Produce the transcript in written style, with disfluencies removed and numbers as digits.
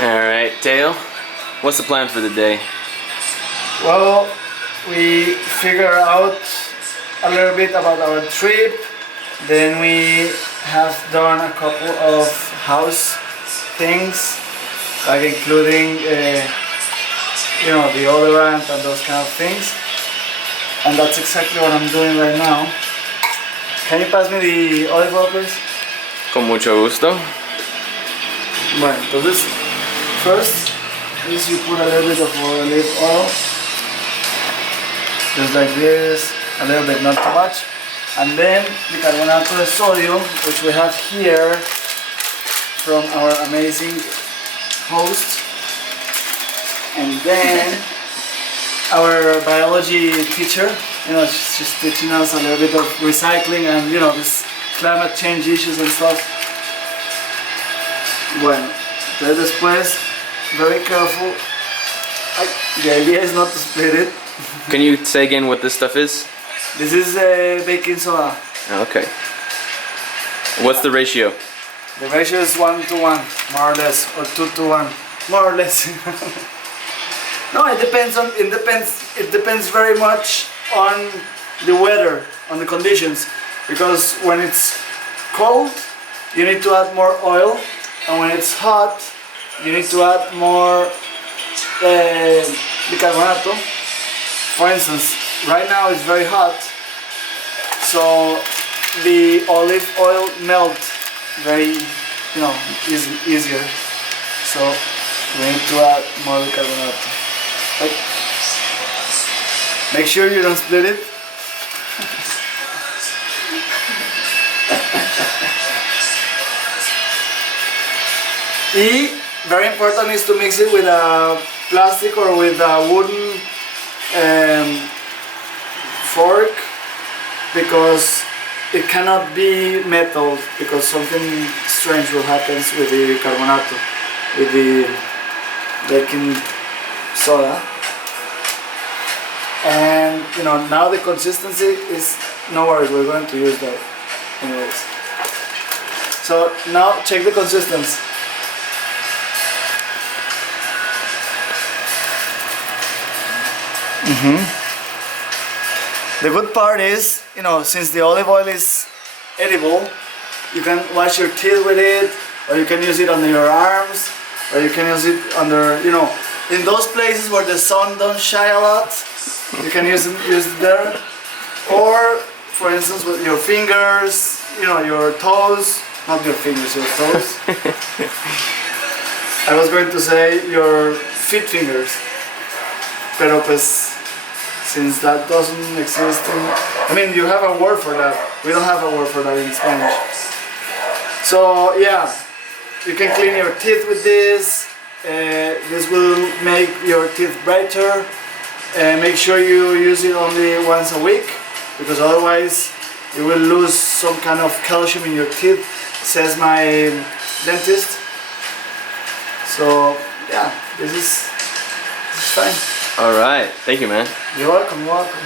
Alright, Teo, what's the plan for the day? Well, we figure out a little bit about our trip. Then we have done a couple of house things, like including, deodorant and those kind of things. And that's exactly what I'm doing right now. Can you pass me the olive oil, please? Con mucho gusto. Bueno, entonces, first is you put a little bit of olive oil, just like this, a little bit, not too much. And then bicarbonato de sodio, which we have here from our amazing host. And then our biology teacher, she's teaching us a little bit of recycling and this climate change issues and stuff. Bueno, entonces después, very careful. The idea is not to split it. Can you say again what this stuff is? This is baking soda. Okay. What's the ratio? The ratio is 1:1, more or less, or 2:1, more or less. No, it depends very much on the weather, on the conditions. Because when it's cold, you need to add more oil, and when it's hot, you need to add more bicarbonato. For instance, right now it's very hot, so the olive oil melts very, easier. So we need to add more bicarbonato. Right? Make sure you don't split it. Y very important is to mix it with a plastic or with a wooden fork, because it cannot be metal, because something strange will happen with the carbonato, with the baking soda. And now the consistency is, no worries, we're going to use that anyways. So now check the consistency. The good part is, since the olive oil is edible, you can wash your teeth with it, or you can use it under your arms, or you can use it under, in those places where the sun don't shine a lot, you can use it there. Or, for instance, with your fingers, your toes, not your fingers, your toes. I was going to say your feet fingers, pero pues, since that doesn't exist you have a word for that. We don't have a word for that in Spanish. So yeah, you can clean your teeth with this. This will make your teeth brighter. Make sure you use it only once a week, because otherwise you will lose some kind of calcium in your teeth, says my dentist. So yeah, this is fine. Alright, thank you, man. You're welcome, you're welcome.